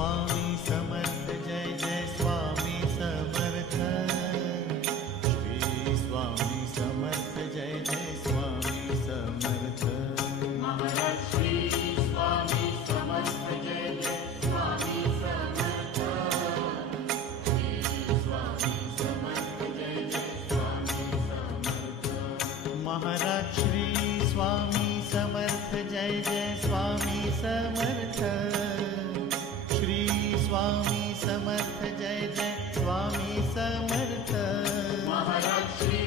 Swami Samarth Jai Jai Swami Samarth. Shri Swami Samarth Jai Jai Swami Samarth. Maharaj Shri Swami Samarth Jai Jai Swami Samarth. Shri Swami Samarth Jai Jai Swami Samarth. Maharaj Shri Swami Samarth Jai Jai Swami Samarth. Shri Swami Samarth Jai Jai Swami Samarth. Maharaj Shri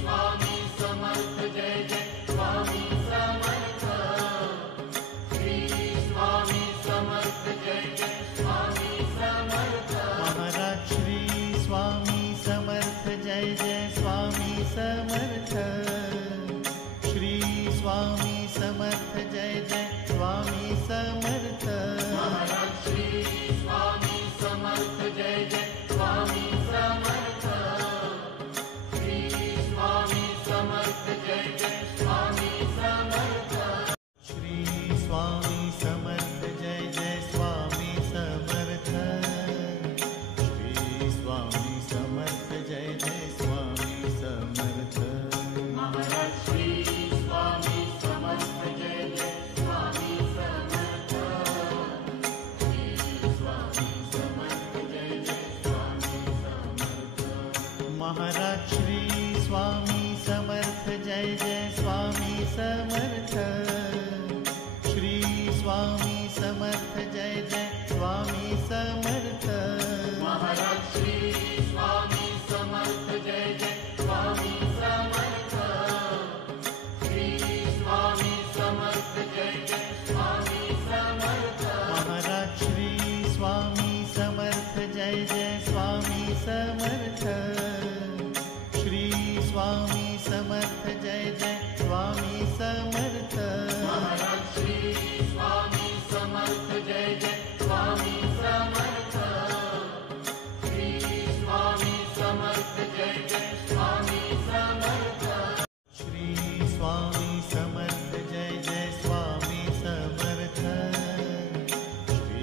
Swami Samarth Jai Jai Swami Samarth. Shri Swami Samarth Jai Jai Swami Samarth. Maharaj Shri Swami Samarth Jai Jai Swami Samarth. Shri Swami Samarth Jai Jai Swami Samarth. Maharaj Shri Swami Samarth Jai Jai Swami Samarth. Shri Swami Samarth Jai Jai Swami Samarth. Shri Swami Samarth Jai Jai Swami Samarth. Shri Swami Samarth Jai Jai Swami Samarth. Maharaj Shri Swami Samarth Jai Jai Swami Samarth. Shri Swami Samarth Jai Jai Swami Samarth. Maharaj Shri Swami Samarth Jai Jai Swami Samarth. Shri Swami Samarth Jai Jai Swami Samarth. Maharaj Shri Swami Samarth Jai Jai Swami Samarth. Shri Swami Samarth Jai Jai Swami Samarth. Maharaj Shri Swami Samarth Jai Jai Swami Samarth. Shri Swami Samarth Jai Jai Swami Samarth. Maharaj Shri Swami Samarth Jai Jai Swami Samarth. Shri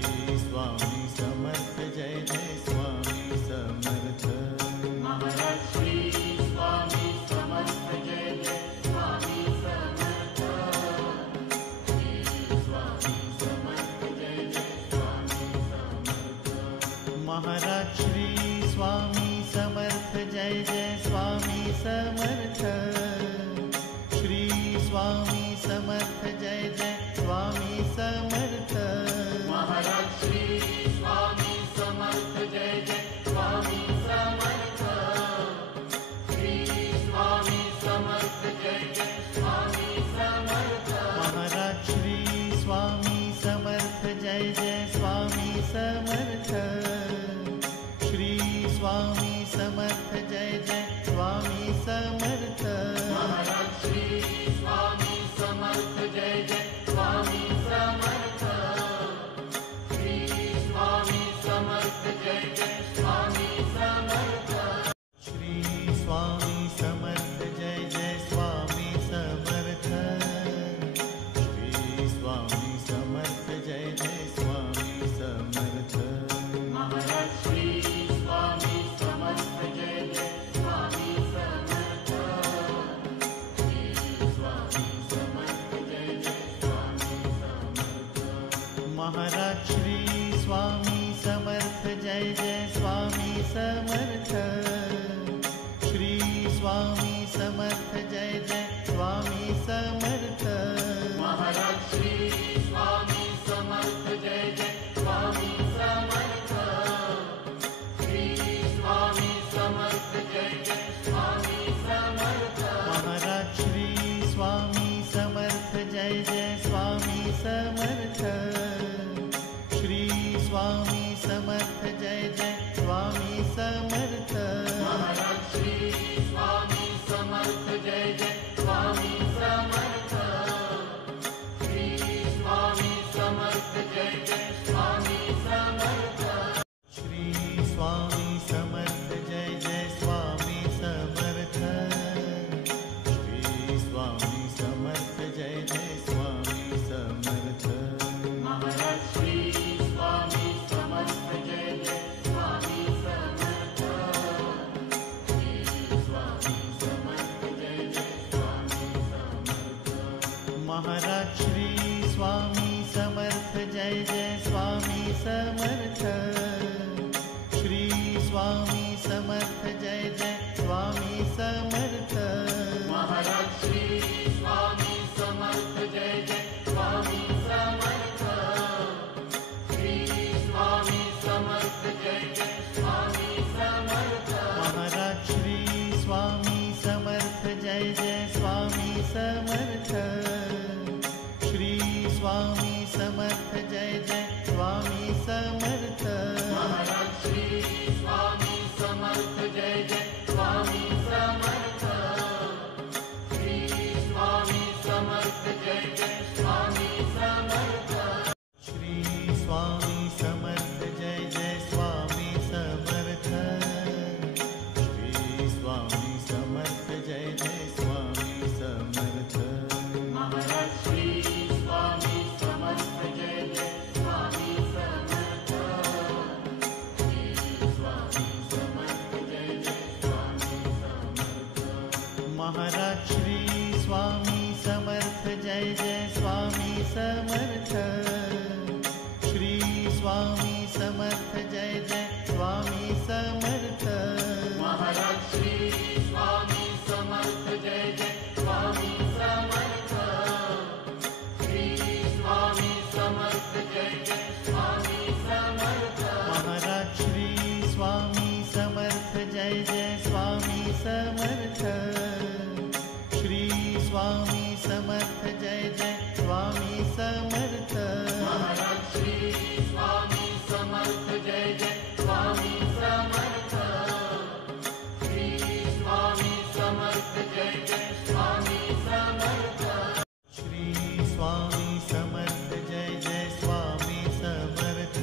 Swami Samarth Jai Jai Swami Samarth. Shri Swami Samarth Jai Jai Swami Samarth. Shri Swami Samarth Jai Jai Swami Samarth. Maharaj Shri Swami Samarth Jai Jai Swami Samarth. Shri Swami Samarth Jai Jai Swami Samarth. Maharaj Shri Swami Samarth Jai Jai Swami Samarth. Shri Swami Samarth Jai Jai Swami Samarth. Maharaj Shri Swami Samarth Jai Jai Swami Samarth. Shri Swami Samarth Jai Jai Swami Samarth. Maharaj Shri Swami Samarth Jai Jai Swami Samarth. Shri Swami Samarth Jai Jai Swami Samarth. Maharaj Shri Swami Samarth Jai Jai Swami Samarth. Shri Swami Samarth Jai Jai Swami Samarth. Shri Swami Samarth Jai Jai Swami Samarth. Shri Swami Samarth Jai Jai Swami Samarth. Maharaj Shri Swami Samarth Jai Jai Swami Samarth. Shri Swami Samarth Jai Jai Swami Samarth. Maharaj Shri Swami Samarth Jai Jai Swami Samarth. Shri Swami Samarth Jai Jai Swami Samarth. Maharaj Shri Swami Samarth Jai Jai Swami Samarth. Shri Swami Samarth Jai Jai Swami Samarth. Maharaj Shri Swami Samarth Jai Jai Swami Samarth. Shri Swami Samarth Jai Jai Swami Samarth. Maharaj Shri Swami Samarth Jai Jai Swami Samarth. Shri Swami Samarth Jai Jai Swami Samarth. Shri Swami Samarth Jai Jai Swami Samarth. Shri Swami Samarth Jai Jai Swami Samarth. Maharaj Shri Swami Samarth Jai Jai Swami Samarth. Shri Swami Samarth Jai Jai Swami Samarth. Maharaj Shri Swami Samarth Jai Jai Swami Samarth. Shri Swami Samarth Jai Jai Swami Samarth. Maharaj Shri Swami Samarth Jai Jai Swami Samarth. Shri Swami Samarth Jai Jai Swami Samarth. Maharaj Shri Swami Samarth Jai Jai Swami Samarth. Shri Swami Samarth Jai Jai Swami Samarth. Shri Swami Samarth Jai Jai Swami Samarth. Shri Swami Samarth Jai Jai Swami Samarth. Maharaj Shri Swami Samarth Jai Jai Swami Samarth. Shri Swami Samarth Jai Jai Swami Samarth. Maharaj Shri Swami Samarth Jai Jai Swami Samarth. Shri Swami Samarth Jai Jai Swami Samarth. Maharaj Shri Swami Samarth Jai Jai Swami Samarth. Shri Swami Samarth Jai Jai Swami Samarth. Maharaj Shri Swami Samarth Jai Jai Swami Samarth. Shri Swami Samarth Jai Jai Swami Samarth. Maharaj Shri Swami Samarth Jai Jai Swami Samarth. Shri Swami Samarth Jai Jai Swami Samarth.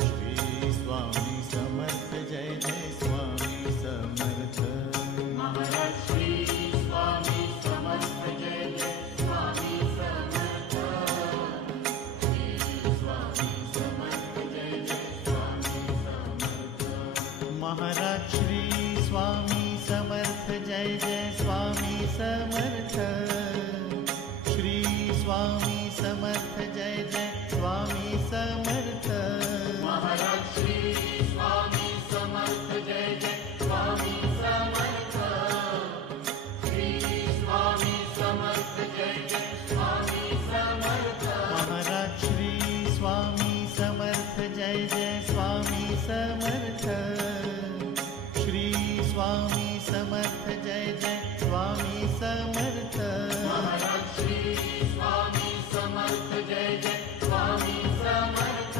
Shri Swami Samarth Jai Jai Swami Samarth. Shri Swami Samarth Jai Jai Swami Samarth. Maharaj Shri Swami Samarth Jai Jai Swami Samarth. Shri Swami Samarth Jai Jai Swami Samarth. Maharaj Shri Swami Samarth Jai Jai Swami Samarth. Shri Swami Samarth Jai Jai Swami Samarth. Maharaj Shri Swami Samarth Jai Jai Swami Samarth. Shri Swami Samarth Jai Jai Swami Samarth. Maharaj Shri Swami Samarth Jai Jai Swami Samarth. Shri Swami Samarth Jai Jai Swami Samarth. Maharaj Shri Swami Samarth Jai Jai Swami Samarth.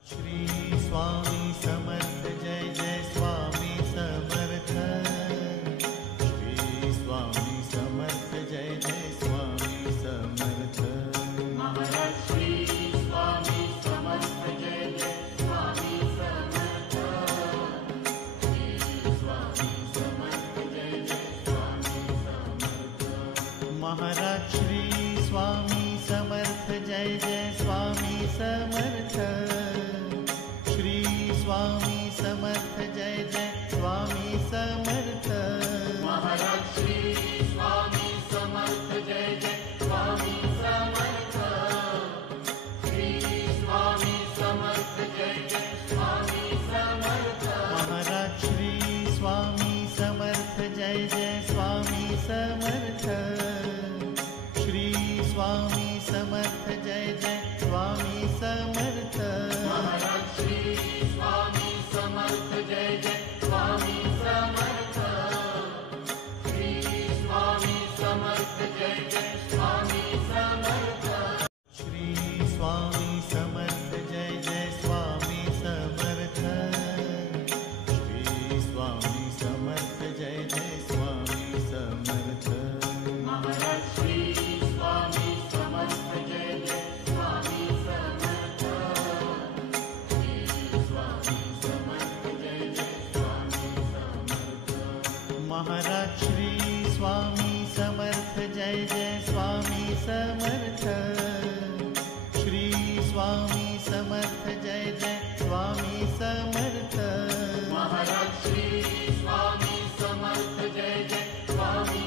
Shri Swami Samarth Jai Jai Swami Samarth. Shri Swami Samarth Jai Jai Swami Samarth. Shri Swami Samarth Jai Jai Swami Samarth. Maharaj Shri Swami Samarth Jai Jai Swami Samarth. Shri Swami Samarth Jai Jai Swami Samarth. Maharaj Shri Swami Samarth Jai Jai Swami Samarth. Shri Swami Samarth Jai Jai Swami Samarth. Maharaj Shri Swami Samarth Jai Jai Swami Samarth. Shri Swami Samarth Jai Jai Swami Samarth. Maharaj Shri Swami Samarth Jai Jai Swami Samarth. Shri Swami Samarth Jai Jai Swami Samarth. Maharaj Shri Swami Samarth Jai Jai Swami Samarth. Shri Swami Samarth Jai Jai Swami Samarth. Shri Swami Samarth Jai Jai Swami Samarth. Shri Swami Samarth Jai Jai Swami Samarth. Maharaj Shri Swami Samarth Jai Jai Swami Samarth. Shri Swami Samarth Jai Jai Swami Samarth. Maharaj Shri Swami Samarth Jai Jai Swami Samarth. Shri Swami Samarth Jai Jai Swami Samarth. Maharaj Shri Swami Samarth Jai Jai Swami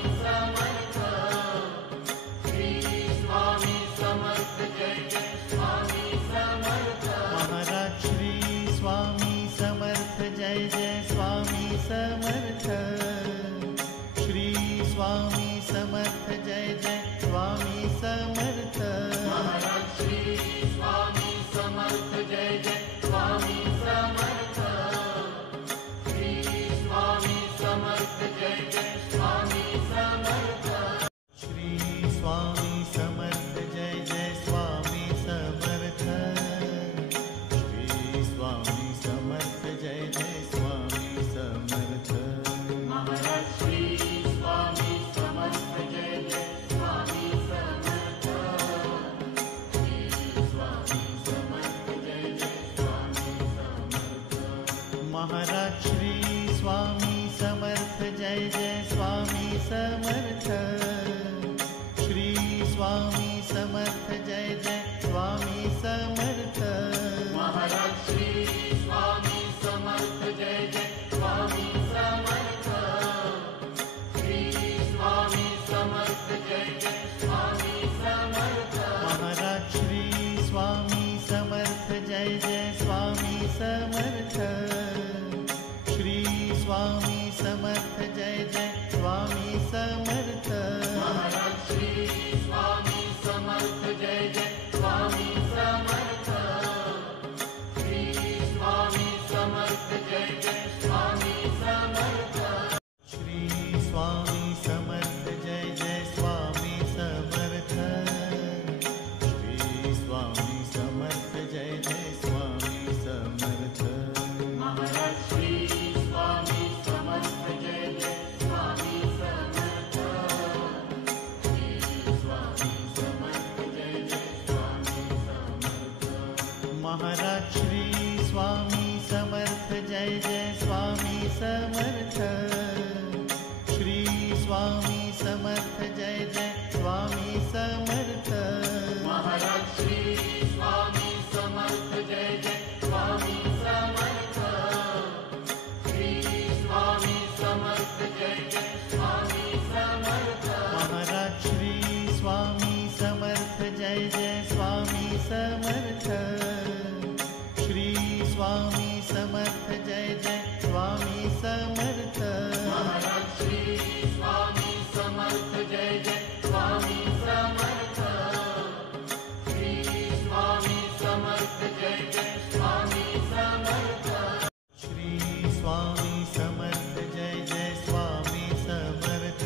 Samarth. Shri Swami Samarth Jai Jai Swami Samarth. Maharaj Shri Swami Samarth Jai Jai Swami Samarth. Shri Swami Samarth Jai Jai Swami Samarth. Maharaj Shri Swami Samarth Jai Jai Swami Samarth. Shri Swami Samarth Jai Jai Swami Samarth. Maharaj Shri Swami Samarth Jai Jai Swami Samarth. Shri Swami Samarth Jai Jai Swami Samarth.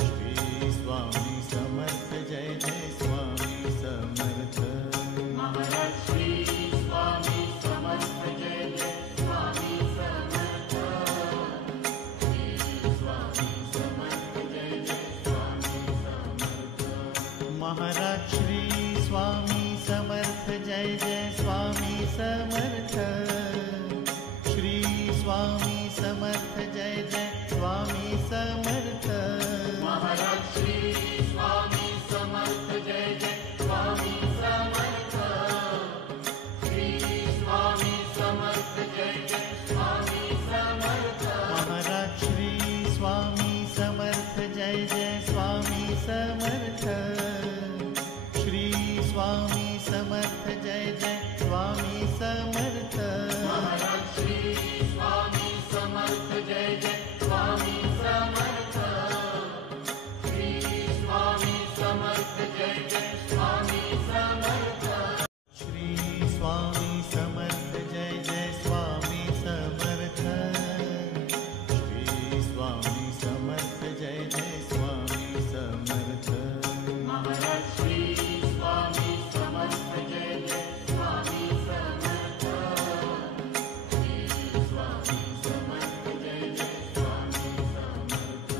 Shri Swami Samarth Jai Jai Swami Samarth. Shri Swami Samarth Jai Jai Swami Samarth. Maharaj Shri Swami Samarth Jai Jai Swami Samarth. Shri Swami Samarth Jai Jai Swami Samarth. Maharaj Shri Swami Samarth Jai Jai Swami Samarth. Shri Swami Samarth Jai Jai Swami Samarth. Maharaj Shri Swami Samarth Jai Jai Swami Samarth. Shri Swami Samarth Jai Jai Swami Samarth. Maharaj Shri Swami Samarth Jai Jai Swami Samarth. Shri Swami Samarth Jai Jai Swami Samarth. Maharaj Shri Swami Samarth Jai Jai Swami Samarth. Shri Swami Samarth Jai Jai Swami Samarth. Shri Swami Samarth Jai Jai Swami Samarth. Shri Swami Samarth Jai Jai Swami Samarth.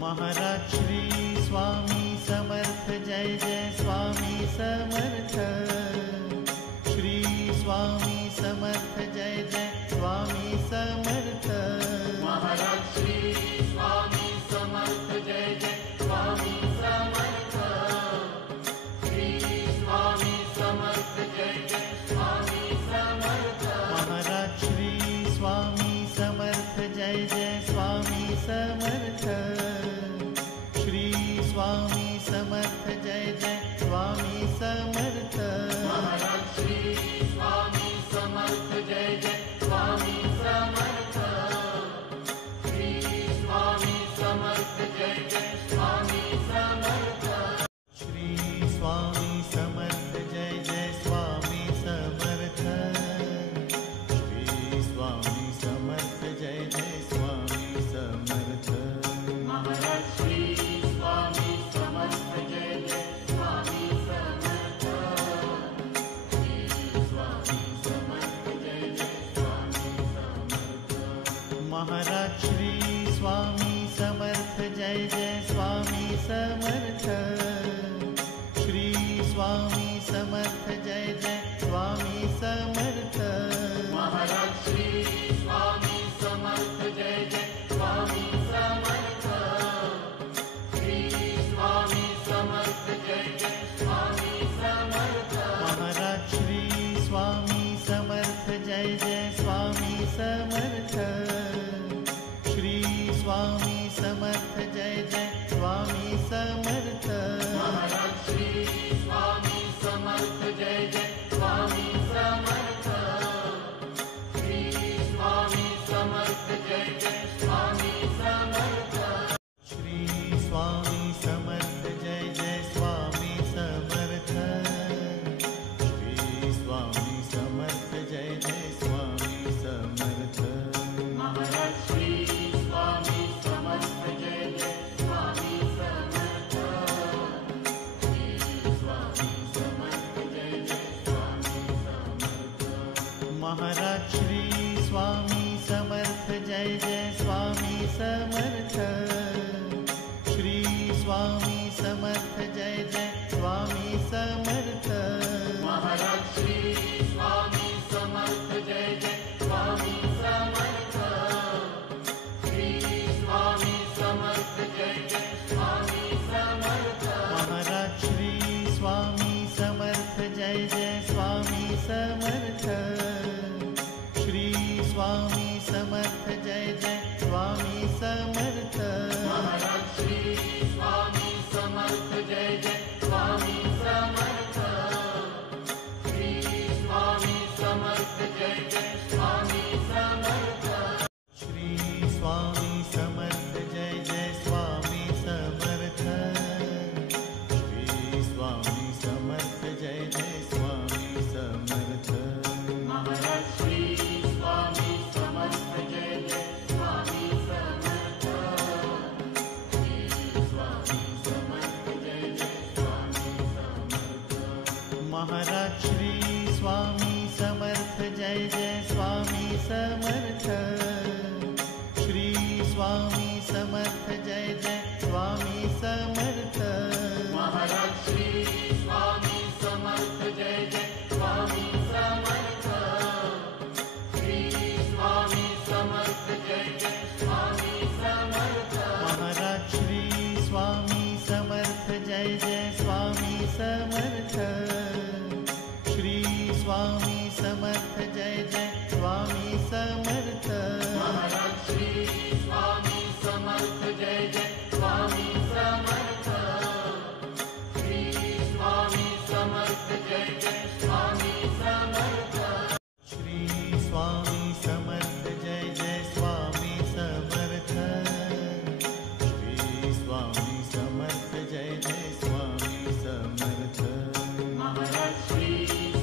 Maharaj Shri Swami Samarth Jai Jai Swami Samarth. Shri Swami Samarth Jai Jai Swami Samarth. Maharaj Shri Swami Samarth Jai Jai Swami Samarth. Shri Swami Samarth Jai Jai Swami Samarth. Maharaj Shri Swami Samarth Jai Jai Swami Samarth. Shri Swami Samarth Jai Jai Swami Samarth. Maharaj Shri Swami Samarth Jai Jai Swami Samarth. Shri Swami Samarth Jai Jai Swami Samarth. Maharaj Shri Swami Samarth Jai Jai Swami Samarth. Shri Swami Samarth Jai Jai Swami Samarth. Shri Swami Samarth Jai Jai Swami Samarth. Shri Swami Samarth Jai Jai Swami Samarth. Maharaj Shri Swami Samarth Jai Jai Swami Samarth. Shri Swami Samarth Jai Jai Swami Samarth. Maharaj Shri Swami Samarth Jai Jai Swami Samarth. Shri Swami Samarth Jai Jai Swami Samarth. Maharaj Shri Swami Samarth Jai Jai Swami Samarth. Shri Swami Samarth Jai Jai Swami Samarth. Maharaj Shri Swami Samarth Jai Jai Swami Samarth. Shri Swami Samarth Jai Jai Swami Samarth. Maharaj Shri Swami Samarth Jai Jai Swami Samarth. Shri Swami Samarth Jai Jai Swami Samarth. Shri Swami Samarth Jai Jai Swami Samarth. Shri Swami Samarth Jai Jai Swami Samarth. Maharaj Shri Swami Samarth Jai Jai Swami Samarth. Shri Swami Samarth Jai Jai Swami Samarth. Maharaj Shri Swami Samarth Jai Jai Swami Samarth. Shri Swami Samarth Jai Jai Swami Samarth. Maharaj Shri Swami Samarth Jai Jai Swami Samarth. Swami Samarth Jai Jai Swami Samarth. Shri Swami Samarth Jai Jai Swami Samarth. Maharaj Shri Swami Samarth Jai Jai Swami Samarth. Shri Swami Samarth Jai Jai Swami Samarth. Shri Swami Samarth Jai Jai Swami Samarth. Shri Swami Samarth Jai Jai Swami Samarth. Maharaj Shri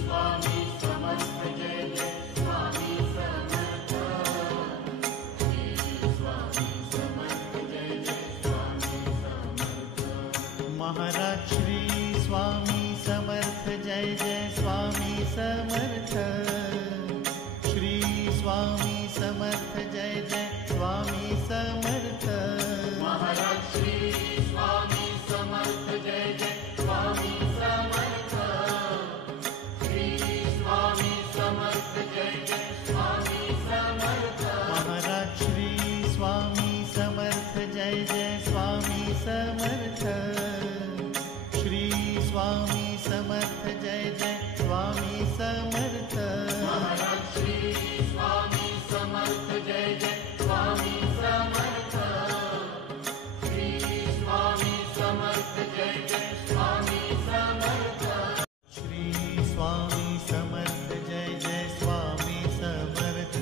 Swami Samarth Jai Jai Swami Samarth. Shri Swami Samarth Jai Jai Swami Samarth. Maharaj Shri Swami Samarth Jai Jai Swami Samarth. Shri Swami Samarth Jai Jai Swami Samarth. Maharaj Shri Swami Samarth Jai Jai Swami Samarth. Shri Swami Samarth Jai Jai Swami Samarth. Maharaj Shri Swami Samarth Jai Jai Swami Samarth. Shri Swami Samarth Jai Jai Swami Samarth. Maharaj Shri Swami Samarth Jai Jai Swami Samarth. Shri Swami Samarth Jai Jai Swami Samarth.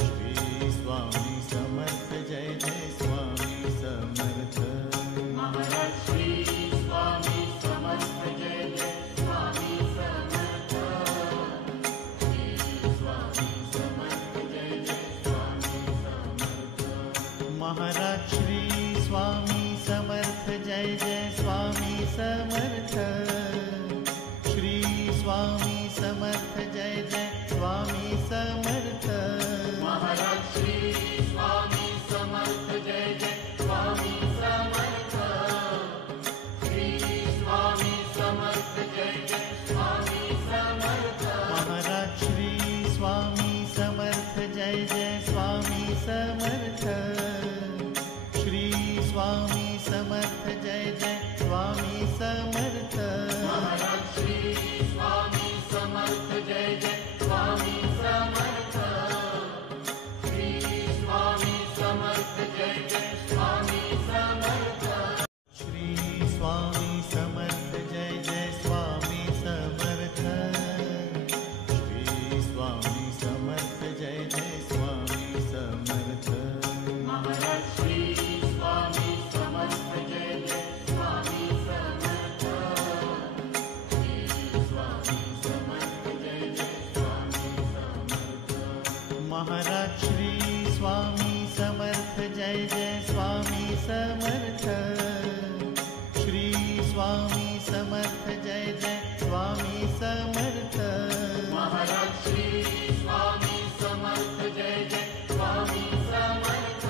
Shri Swami Samarth Jai Jai Swami Samarth. Shri Swami Samarth Jai Jai Swami Samarth. Maharaj Shri Swami Samarth Jai Jai Swami Samarth. Shri Swami Samarth Jai Jai Swami Samarth. Maharaj Shri Swami Samarth Jai Jai Swami Samarth. Shri Swami Samarth Jai Jai Swami Samarth. Maharaj Shri Swami Samarth Jai Jai Swami Samarth. Shri Swami Samarth Jai Jai Swami Samarth. Maharaj Shri Swami Samarth Jai Jai Swami Samarth. Shri Swami Samarth Jai Jai Swami Samarth. Maharaj Shri Swami Samarth Jai Jai Swami Samarth. Shri Swami Samarth Jai Jai Swami Samarth. Shri Swami Samarth Jai Jai Swami Samarth. Shri Swami Samarth Jai Jai Swami Samarth. Maharaj Shri Swami Samarth Jai Jai Swami Samarth. Shri Swami Samarth Jai Jai Swami Samarth. Maharaj Shri Swami Samarth Jai Jai Swami Samarth. Shri Swami Samarth Jai Jai Swami Samarth. Maharaj Shri Swami Samarth Jai Jai Swami Samarth.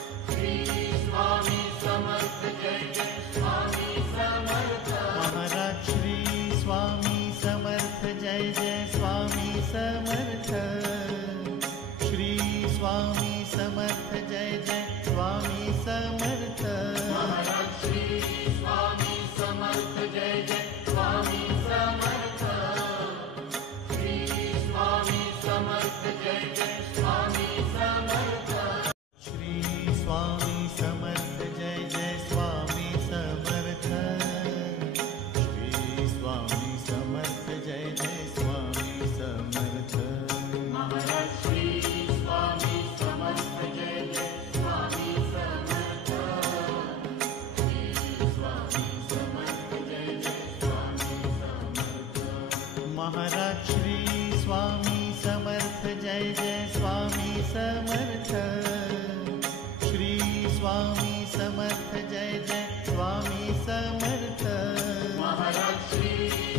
Shri Swami Samarth Jai Jai Swami Samarth. Maharaj Shri Swami Samarth Jai Jai Swami Samarth. Shri Swami Samarth Jai Jai Swami Samarth. Maharaj Shri Swami Samarth Jai Jai Swami Samarth. Shri Swami Samarth Jai Jai Swami Samarth. Shri Swami Samarth Jai Jai Swami Samarth. Shri Swami Samarth Jai Jai Swami Samarth. Maharaj Shri Swami Samarth Jai Jai Swami Samarth. Shri Swami Samarth Jai Jai Swami Samarth. Maharaj Shri Swami Samarth Jai Jai Swami Samarth. Shri Swami Samarth Jai Jai Swami Samarth. Maharaj Shri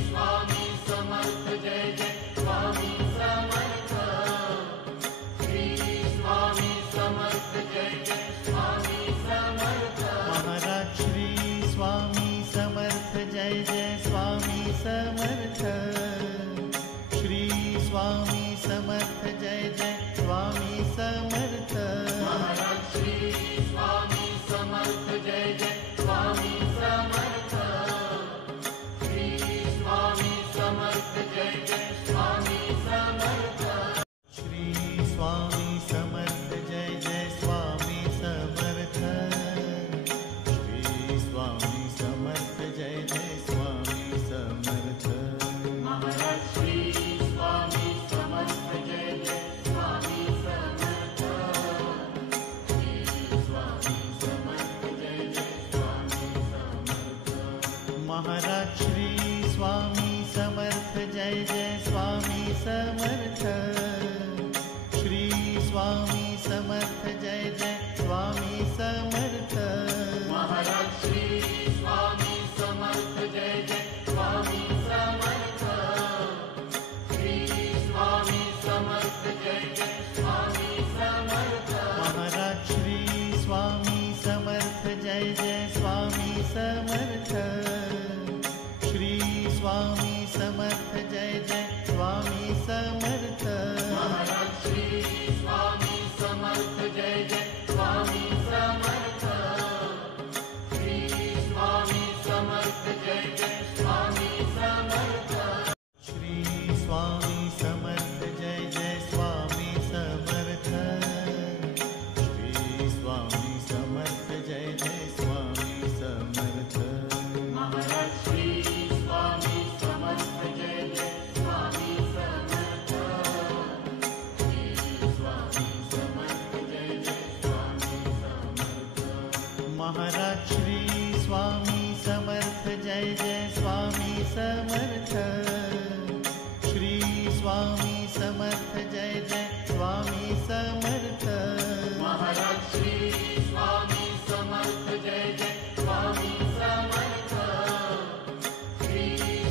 Swami Samarth Jai Jai Swami Samarth. Shri Swami Samarth Jai Jai Swami Samarth. Maharaj Shri Swami Samarth Jai Jai Swami Samarth. Shri Swami Samarth Jai Jai Swami Samarth. Maharaj Shri Swami Maharaj Shri Swami Samarth Jai Jai Swami Samarth. Shri Swami Samarth Jai Jai Swami Samarth. Maharaj Shri Swami Samarth Jai Jai Swami Samarth. Shri Swami Samarth Jai Jai Swami Samarth. Maharaj Shri Swami Samarth Jai Jai Swami Samarth. Shri Swami Samarth Jai Jai Swami Samarth. Maharaj Shri Swami Samarth Jai Jai Swami Samarth. Shri Swami Samarth Jai Jai Swami Samarth. Shri Swami Samarth Jai Jai Swami Samarth. Shri Swami Samarth Jai Jai Swami Samarth. Maharaj Shri Swami Samarth Jai Jai Swami Samarth. Shri Swami Samarth Jai Jai Swami Samarth. Maharaj Shri Swami Samarth Jai Jai Swami Samarth. Shri Swami Samarth Jai Jai Swami Samarth. Maharaj Shri Swami Samarth Jai Jai Swami Samarth. Shri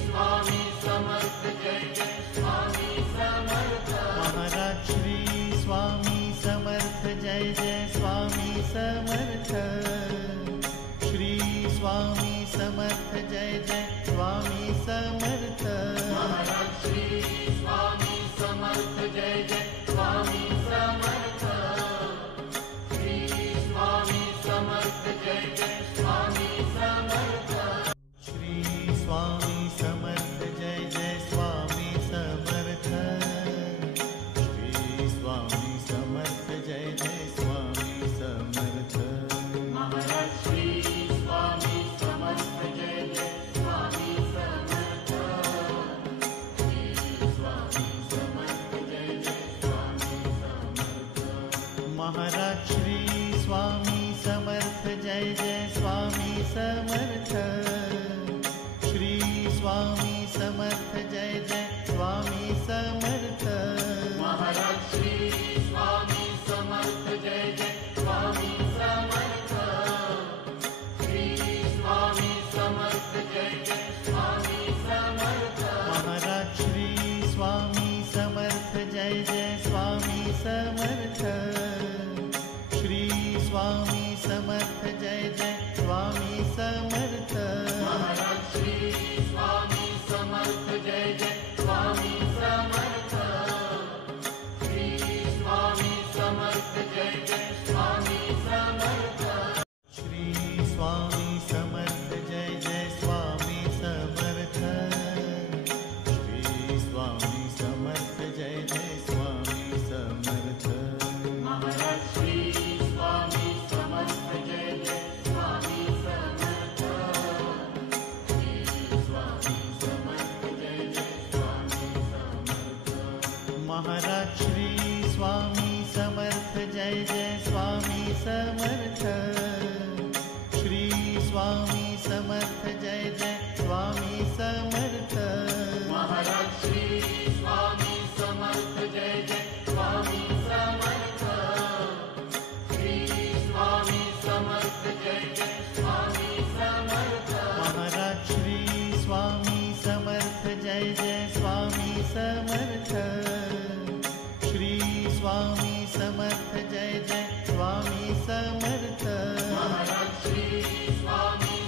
Swami Samarth Jai Jai Swami Samarth. Maharaj Shri Swami Samarth Jai Jai Swami Samarth. Shri Swami Samarth Jai Jai Swami Samarth. Maharaj Shri Swami Samarth Jai Jai Swami Samarth. Shri Swami Samarth Jai Jai Swami Samarth. Shri Swami Samarth Jai Jai Swami Samarth. Shri Swami Samarth Jai Jai Swami Samarth. Maharaj Shri Swami Samarth Jai Jai Swami Samarth. Shri Swami Samarth Jai Jai Swami Samarth. Maharaj Shri Swami Samarth Jai Jai Swami Samarth. Shri Swami Samarth Jai Jai Swami Samarth. Maharaj Shri Swami Samarth Jai Jai Swami Samarth. Shri Swami Samarth Jai Jai Swami Samarth. Maharaj Shri Swami Samarth Jai Jai Swami Samarth. Shri Swami Samarth Jai Jai Swami Samarth. Maharaj Shri Swami Samarth Jai Jai Swami Samarth. Shri Swami Samarth Jai Jai Swami Samarth. Shri Swami Samarth Jai Jai Swami Samarth. Shri Swami Samarth Jai Jai Swami Samarth. Maharaj Shri Swami Samarth Jai Jai Swami Samarth. Shri Swami Samarth Jai Jai Swami Samarth. Maharaj Shri Swami Samarth Jai Jai Swami Samarth. Shri Swami Samarth Jai Jai Swami Samarth. Maharaj Shri Swami Samarth Jai Jai Swami Samarth. Shri Swami Samarth Jai Jai Swami Samarth. Maharaj Shri Swami Samarth Jai Jai Swami Samarth. Shri Swami Samarth Jai Jai Swami Samarth. Maharaj Shri Swami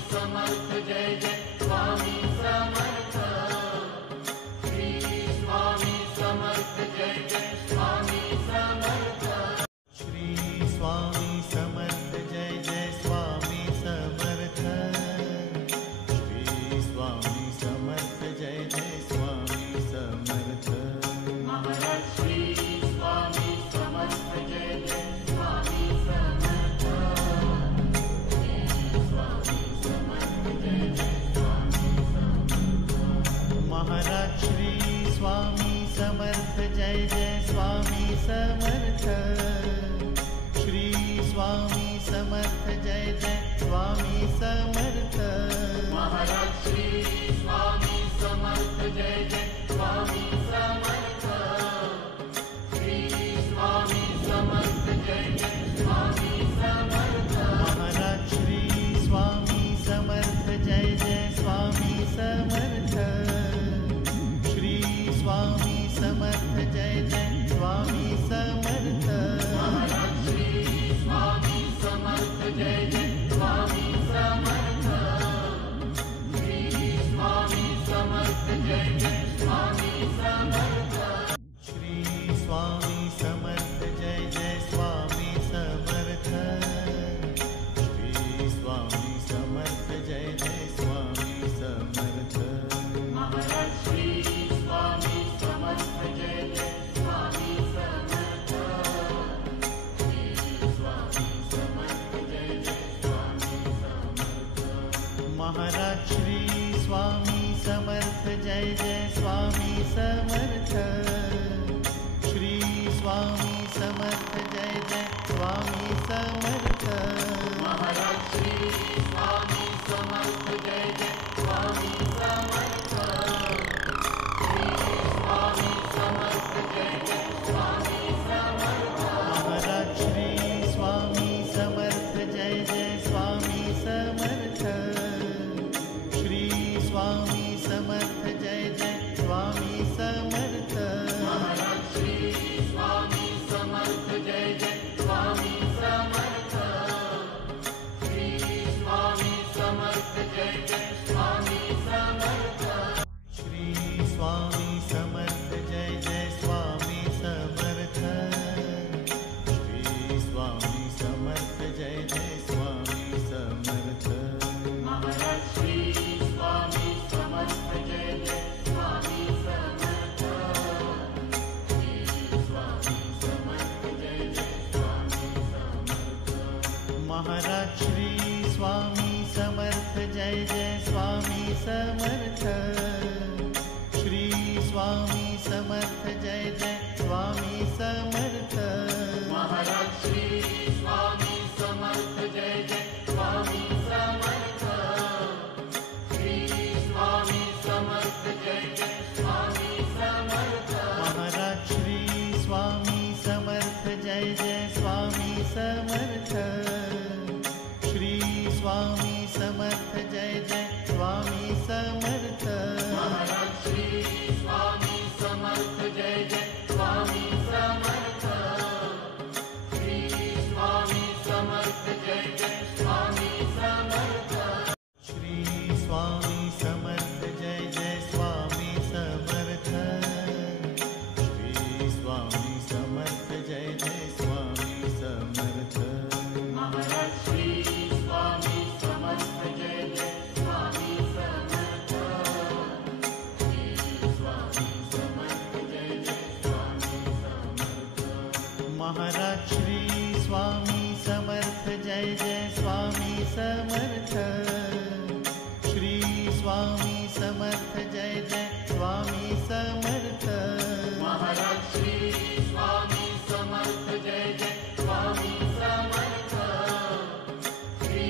Maharaj Shri Swami Samarth Jai Jai Swami Samarth. Shri Swami Samarth Jai Jai Swami Samarth. Maharaj Shri Swami Samarth Jai Jai Swami Samarth. Shri Swami Samarth Jai Jai Swami Samarth. Maharaj Shri Swami Samarth Jai Jai Swami Samarth. Shri Swami Samarth Jai Jai Swami Samarth. Maharaj Shri Swami Samarth Jai Jai Swami Samarth. Shri Swami Samarth Jai Jai Swami Samarth. Shri Swami Samarth Jai Jai Swami Samarth. Shri Swami Samarth Jai Jai Swami Samarth. Maharaj Shri Swami Samarth Jai Jai Swami Samarth. Shri Swami Samarth Jai Jai Swami Samarth. Maharaj Shri Swami Samarth Jai Jai Swami Samarth. Shri Swami Samarth Jai Jai Swami Samarth. Maharaj Shri Swami Samarth Jai Jai Swami Samarth. Shri Swami Samarth Jai Jai Swami Samarth. Maharaj Shri Swami Samarth Jai Jai Swami Samarth. Shri Swami Samarth Jai Jai Swami Samarth. Maharaj Shri Swami Samarth Jai Jai Swami Samarth. Shri Swami Samarth Jai Jai Swami Samarth. Shri Swami Samarth Jai Jai Swami Samarth. Shri Swami Samarth Jai Jai Swami Samarth. Maharaj Shri Swami Samarth Jai Jai Swami Samarth. Shri Swami Samarth Jai Jai Swami Samarth. Maharaj Shri Swami Samarth Jai Jai Swami Samarth. Shri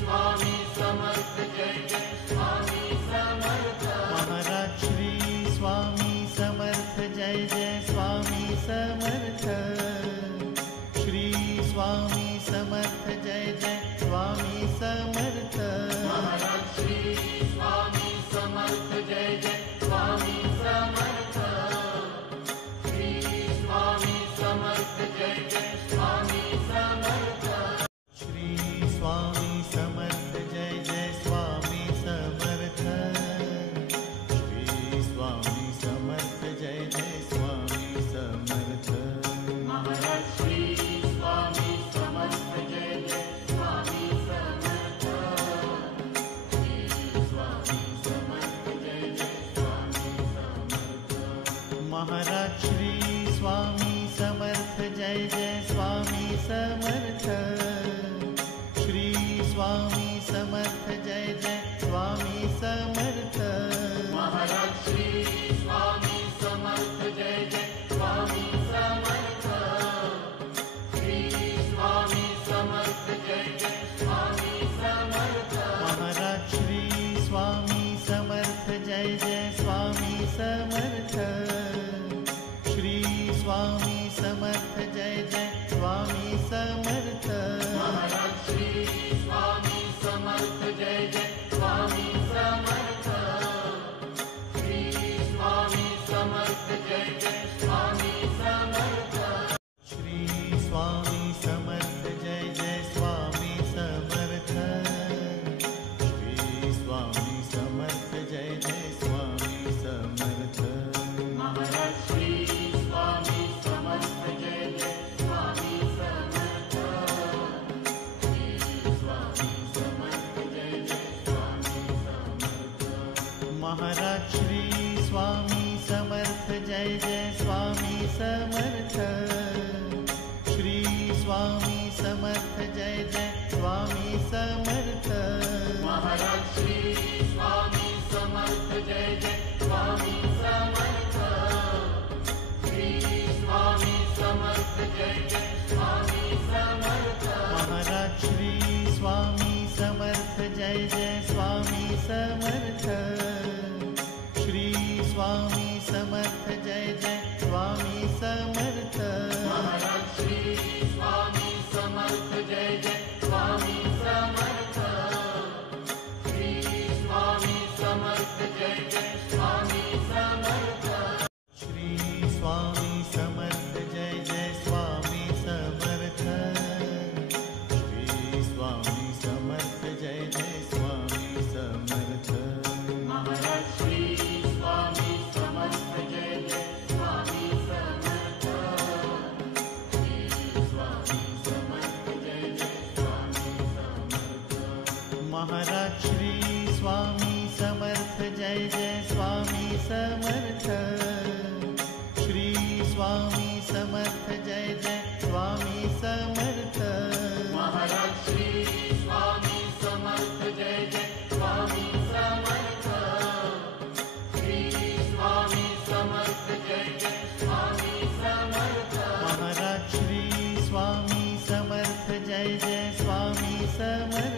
Swami Samarth Jai Jai Swami Samarth. Maharaj Shri Swami Samarth Jai Jai Swami Samarth. Shri Swami Samarth Jai Jai Swami Samarth. Maharaj Shri Swami Samarth Jai Jai Swami Samarth. Shri Swami Samarth Jai Jai Swami Samarth. Maharaj Shri Swami Samarth Jai Jai Swami Samarth. Shri Swami Samarth Jai Jai Swami Samarth. Shri Swami Samarth Jai Jai Swami Samarth. Shri Swami Samarth Jai Jai Swami Samarth. Maharaj Shri Swami Samarth Jai Jai Swami Samarth. Shri Swami Samarth Jai Jai Swami Samarth. Maharaj Shri Swami Samarth Jai Jai Swami Samarth. Shri Swami Samarth Jai Jai Swami Samarth. Maharaj Shri Swami Samarth Jai Jai Swami Samarth. Shri Swami Samarth Jai Jai Swami Samarth. Maharaj Shri Swami Samarth Jai Jai Swami Samarth. Shri Swami Samarth Jai Jai Swami Samarth. Maharaj Shri Swami Samarth Jai Jai Swami Samarth. Shri Swami Samarth Jai Jai Swami Samarth. Shri Swami Samarth Jai Jai Swami Samarth. Shri Swami Samarth Jai Jai Swami Samarth. Maharaj Shri Swami Samarth Jai Jai Swami Samarth. Shri Swami Samarth Jai Jai Swami Samarth. Maharaj Shri Swami Samarth Jai Jai Swami Samarth. Shri Swami Samarth Jai Jai Swami Samarth. Maharaj Shri Jai Jai Swami Samarth. Shri Swami Samarth Jai Jai Swami Samarth. Maharaj Shri Swami Samarth Jai Jai Swami Samarth. Shri Swami Samarth Jai Jai Swami Samarth. Shri Swami Samarth Jai Jai Swami Samarth. Shri Swami Samarth Jai Jai Swami Samarth. Maharaj Shri Swami Samarth Jai Jai Swami Samarth. Shri Swami Samarth Jai Jai Swami Samarth. Maharaj Shri Swami Samarth Jai Jai Swami Samarth. Shri Swami Samarth Jai Jai Swami Samarth. Maharaj Shri Swami Samarth Jai Jai Swami Samarth. Shri Swami Samarth Jai Jai Swami Samarth. Maharaj Shri Swami Samarth Jai Jai Swami Samarth.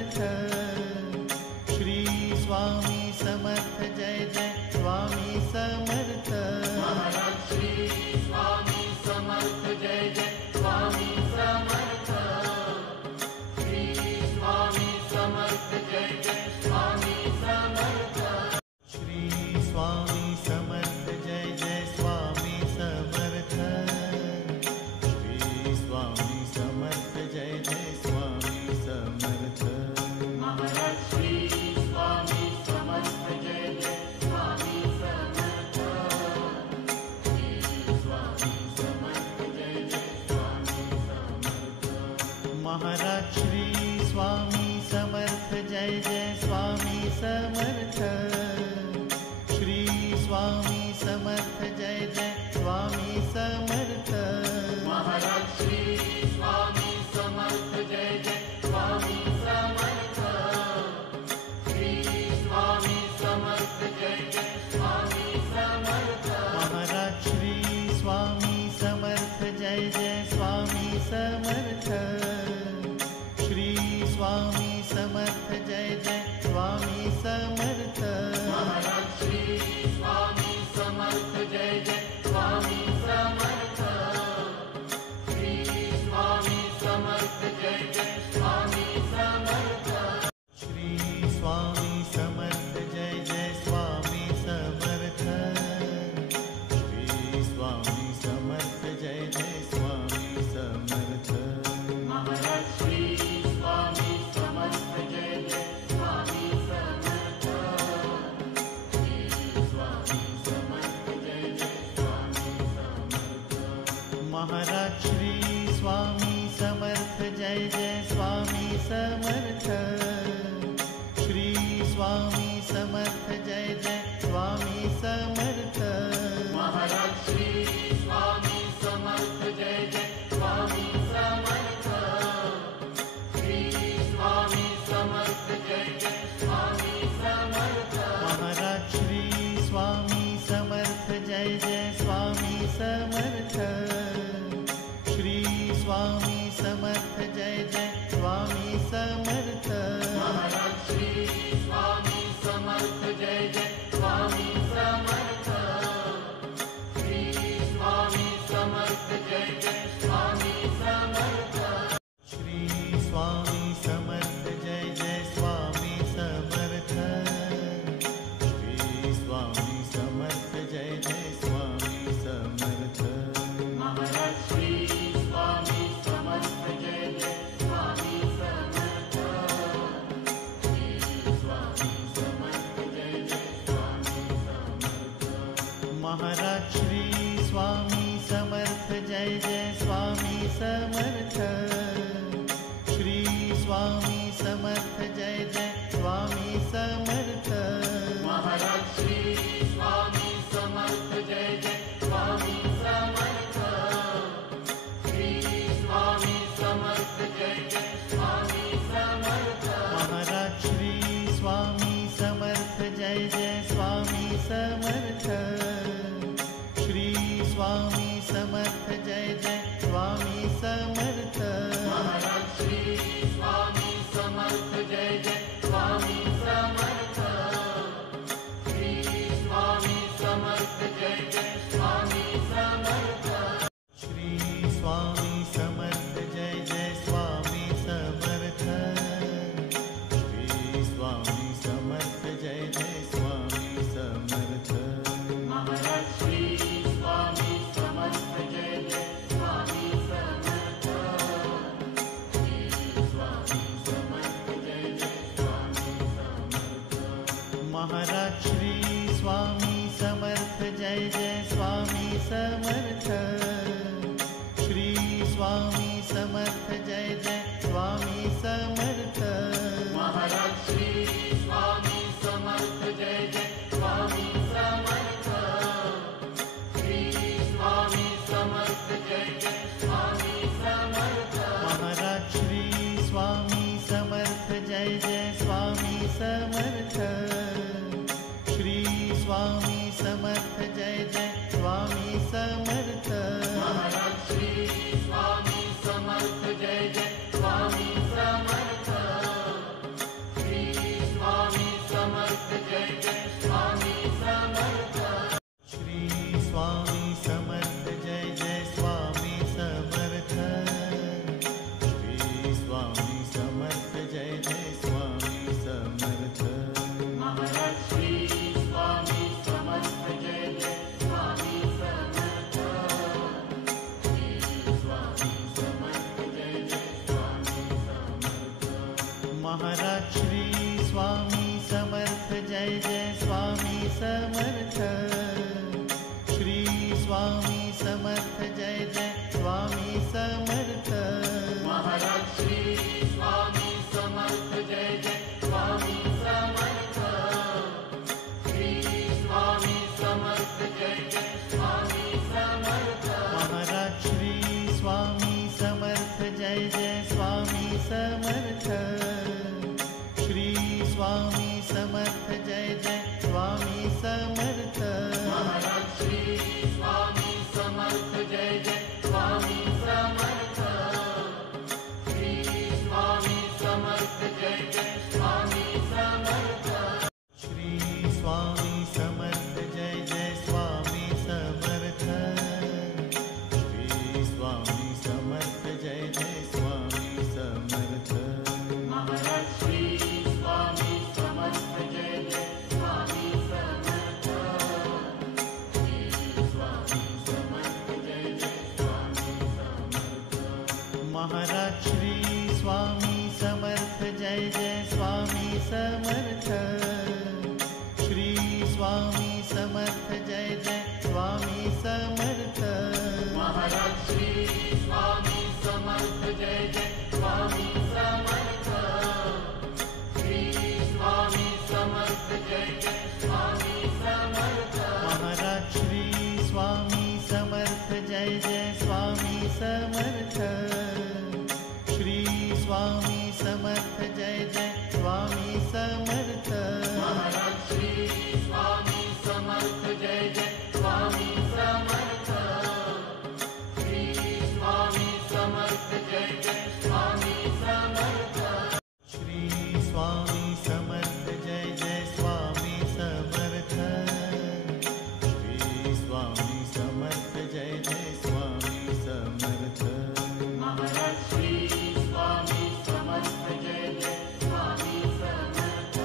Shri Swami Samarth Jai Jai Swami Samarth. Maharaj Shri Swami Samarth Jai Jai Swami Samarth. Shri Swami Samarth Jai Jai Swami Samarth. Shri Swami Samarth Jai Jai Swami Samarth. Shri Swami Samarth Jai Jai Swami Samarth. Maharaj Shri Swami Samarth Jai Jai Swami Samarth. Shri Swami Samarth Jai Jai Swami Samarth. Maharaj Shri Swami Samarth Jai Jai Swami Samarth. Shri Swami Samarth Jai Jai Swami Samarth. Maharaj Shri Swami Samarth Jai Jai Swami Samarth. Shri Swami Samarth Jai Jai Swami Samarth. Maharaj Shri Swami Samarth Jai Jai Swami Samarth. Shri Swami Samarth Jai Jai Swami Samarth. Maharaj Shri Swami Samarth Jai Jai Swami Samarth. Shri Swami Samarth Jai Jai Swami Samarth. Shri Swami Samarth Jai Jai Swami Samarth. Shri Swami Samarth Jai Jai Swami Samarth. Maharaj Shri Swami Samarth Jai Jai Swami Samarth. Shri Swami Samarth Jai Jai Swami Samarth. Maharaj Shri Swami Samarth Jai Jai Swami Samarth. Shri Swami Samarth Jai Jai Swami Samarth. Maharaj Shri Swami Samarth Jai Jai Swami Samarth. Shri Swami Samarth Jai Jai Swami Samarth. Maharaj Shri Swami Samarth Jai Jai Swami Samarth. Shri Swami Samarth Jai Jai Swami Samarth. Maharaj Shri Swami Samarth Jai Jai Swami Samarth. Shri Swami Samarth Jai Jai Swami Samarth. Shri Swami Samarth Jai Jai Swami Samarth. Shri Swami Samarth Jai Jai Swami Samarth. Maharaj Shri Swami Samarth Jai Jai Swami Samarth. Shri Swami Samarth Jai Jai Swami Samarth. Maharaj Shri Swami Samarth Jai Jai Swami Samarth. Shri Swami Samarth Jai Jai Swami Samarth. Maharaj Shri Swami Samarth Jai Jai Swami Samarth. Shri Swami Samarth Jai Jai Swami Samarth. Maharaj Shri Swami Samarth Jai Jai Swami Samarth. Shri Swami Samarth Jai Jai Swami Samarth. Maharaj Shri Swami Samarth Jai Jai Swami Maharaj Shri Swami Samarth Jai Jai Swami Samarth. Shri Swami Samarth Jai Jai Swami Samarth. Maharaj Shri Swami Samarth Jai Jai Swami Samarth. Shri Swami Samarth Jai Jai Swami Samarth. Maharaj Shri Swami Samarth Jai Jai Swami Samarth. Shri Swami Samarth Jai Jai Swami Samarth. Maharaj Shri Swami Samarth Jai Jai Swami Samarth. Shri Swami Samarth Jai Jai Swami Samarth. Shri Swami Samarth Jai Jai Swami Samarth. Shri Swami Samarth Jai Jai Swami Samarth. Maharaj Shri Swami Samarth Jai Jai Swami Samarth. Shri Swami Samarth Jai Jai Swami Samarth. Maharaj Shri Swami Samarth Jai Jai Swami Samarth. Shri Swami Samarth Jai Jai Swami Samarth. Maharaj Shri Swami Samarth Jai Jai Swami Samarth. Shri Swami Samarth Jai Jai Swami Samarth. Maharaj Shri Swami Samarth Jai Jai Swami Samarth. Shri Swami Samarth Jai Jai Swami Samarth. Maharaj Shri Swami Samarth Jai Jai Swami Samarth. Shri Swami Samarth Jai Jai Swami Samarth. Shri Swami Samarth Jai Jai Swami Samarth. Shri Swami Samarth Jai Jai Swami Samarth. Maharaj Shri Swami Samarth Jai Jai Swami Samarth. Shri Swami Samarth Jai Jai Swami Samarth. Maharaj Shri Swami Samarth Jai Jai Swami Samarth. Shri Swami Samarth Jai Jai Swami Samarth. Maharaj Shri Swami Samarth Jai Jai Swami Samarth. Shri Swami Samarth Jai Jai Swami Samarth. Maharaj Shri Swami Samarth Jai Jai Swami Samarth. Shri Swami Samarth Jai Jai Swami Samarth. Maharaj Shri Swami Samarth Jai Jai Swami Samarth. Shri Swami Samarth Jai Jai Swami Samarth. Shri Swami Samarth Jai Jai Swami Samarth. Shri Swami Samarth Jai Jai Swami Samarth. Maharaj Shri Swami Samarth Jai Jai Swami Samarth.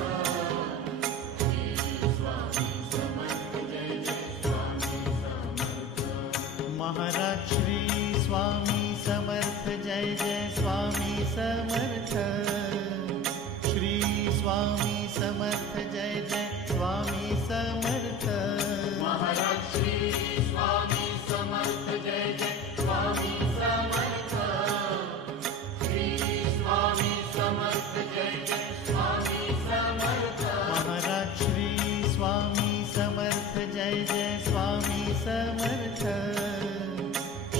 Shri Swami Samarth Jai Jai Swami Samarth. Maharaj Shri Swami Samarth Jai Jai Swami Samarth. Shri Swami Samarth Jai Jai Swami Samarth. Maharaj Shri Swami Samarth Jai Jai Swami Samarth. Shri Swami Samarth Jai Jai Swami Samarth. Maharaj Shri Swami Samarth Jai Jai Swami Samarth.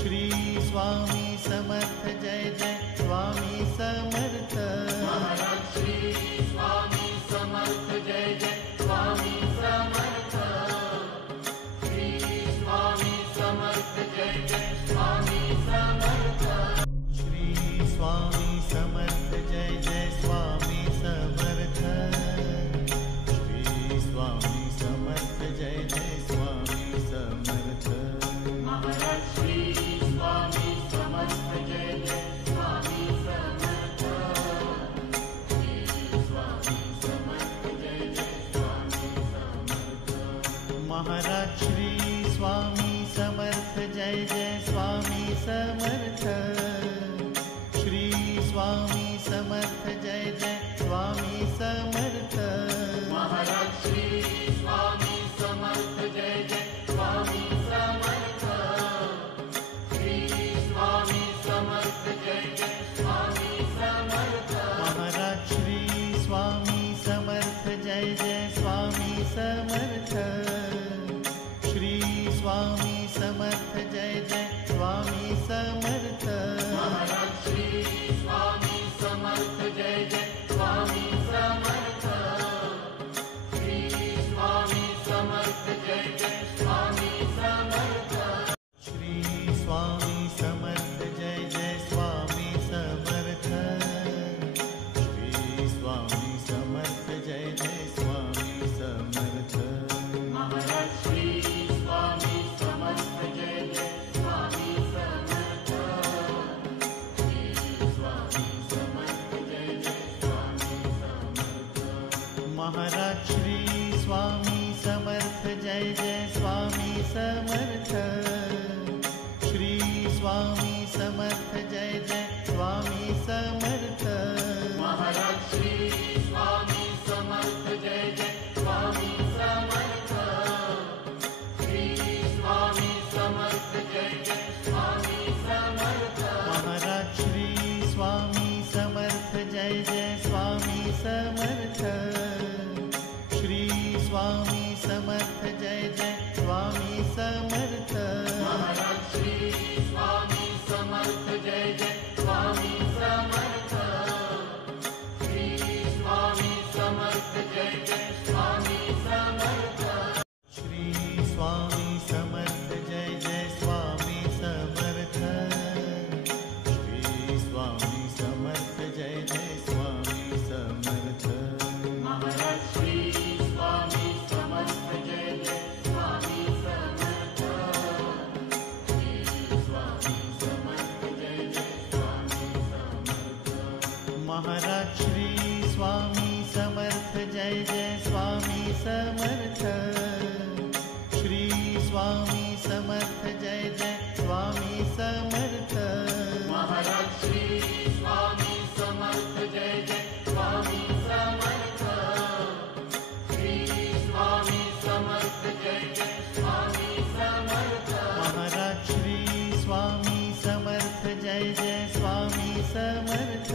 Shri Swami Samarth Jai Jai Swami Samarth. Maharaj Shri Swami Samarth Jai Jai Swami Samarth. Shri Swami Samarth Jai Jai Swami Samarth. Shri Swami Samarth Jai Jai Swami Samarth. Shri Swami Samarth Jai Jai Swami Samarth. Maharaj Shri Swami Samarth Jai Jai Swami Samarth. Shri Swami Samarth Jai Jai Swami Samarth. Maharaj Shri Swami Samarth Jai Jai Swami Samarth. Shri Swami Samarth Jai Jai Swami Samarth. Maharaj Shri Maharaj Shri Swami Samarth Jai Jai Swami Samarth. Shri Swami Samarth Jai Jai Swami Samarth. Maharaj Shri Swami Samarth Jai Jai Swami Samarth. Shri Swami Samarth Jai Jai Swami Samarth. Maharaj Shri Swami Samarth Jai Jai Swami Samarth. Shri Swami Samarth Jai Jai Swami Samarth. Maharaj Shri Swami Samarth Jai Jai Swami Samarth. Shri Swami Samarth Jai Jai Swami Samarth. Shri Swami Samarth Jai Jai Swami Samarth. Shri Swami Samarth Jai Jai Swami Samarth. Maharaj Shri Swami Samarth Jai Jai Swami Samarth. Shri Swami Samarth Jai Jai Swami Samarth. Maharaj Shri Swami Samarth Jai Jai Swami Samarth. Shri Swami Samarth Jai Jai Swami Samarth. Maharaj Shri Swami Samarth Jai Jai Swami Samarth. Shri Swami Samarth Jai Jai Swami Samarth. Maharaj Shri Swami Samarth Jai Jai Swami Samarth.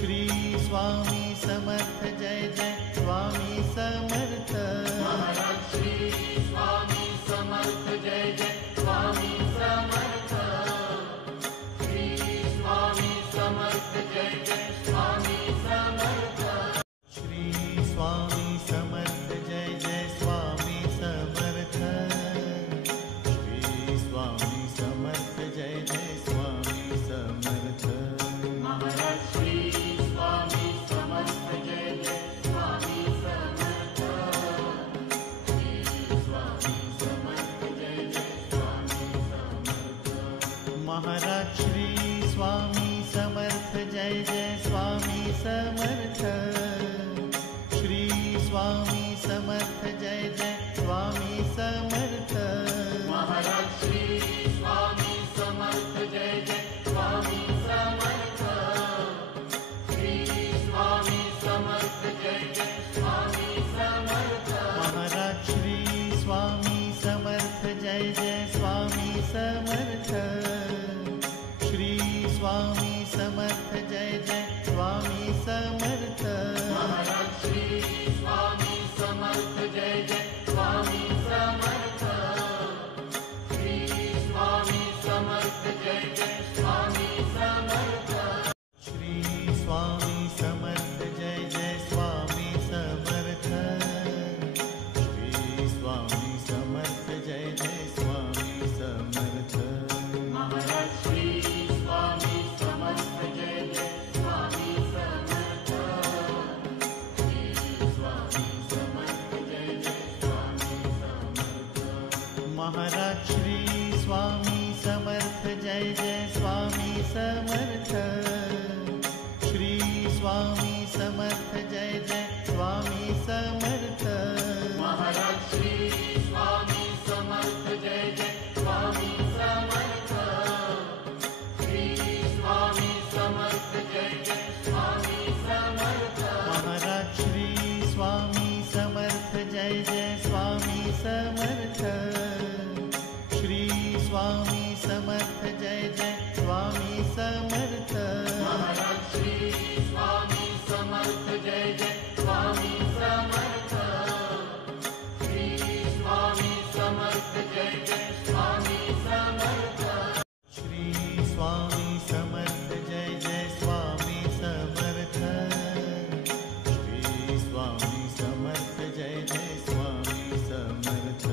Shri Swami Samarth Jai Jai Swami Samarth. Maharaj Shri Swami Samarth Jai Jai Swami Samarth. Shri Swami Samarth Jai Jai Swami Samarth. Shri Swami Samarth Jai Jai Swami Samarth. Shri Swami Samarth Jai Jai Swami Samarth. Maharaj Shri Swami Samarth Jai Jai Swami Samarth. Shri Swami Samarth Jai Jai Swami Samarth. Maharaj Shri Swami Samarth Jai Jai Swami Samarth. Shri Swami Samarth Jai Jai Swami Samarth. Maharaj Shri Swami Samarth Jai Jai Swami Samarth. Shri Swami Samarth Jai Jai Swami Samarth. Maharaj Shri Swami Samarth Jai Jai Swami Samarth. Shri Swami Samarth Jai Jai Swami Samarth. Maharaj Shri Swami Samarth Jai Jai Swami Samarth. Shri Swami Samarth Jai Jai Swami Samarth. Shri Swami Samarth Jai Jai Swami Samarth. Shri Swami Samarth Jai Jai Swami Samarth. Maharaj Shri Swami Samarth Jai Jai Swami Samarth. Shri Swami Samarth Jai Jai Swami Samarth. Maharaj Shri Swami Samarth Jai Jai Swami Samarth. Shri Swami Samarth Jai Jai Swami Samarth. Maharaj Shri Swami Samarth Jai Jai Swami Samarth. Shri Swami Samarth Jai Jai Swami Samarth. Maharaj Shri Swami Samarth Jai Jai Swami Samarth. Shri Swami Samarth Jai Jai Swami Samarth. Maharaj Shri Swami Samarth Jai Jai Swami Samarth. Shri Swami Samarth Jai Jai Swami Samarth. Shri Swami Samarth Jai Jai Swami Samarth. Shri Swami Samarth Jai Jai Swami Samarth.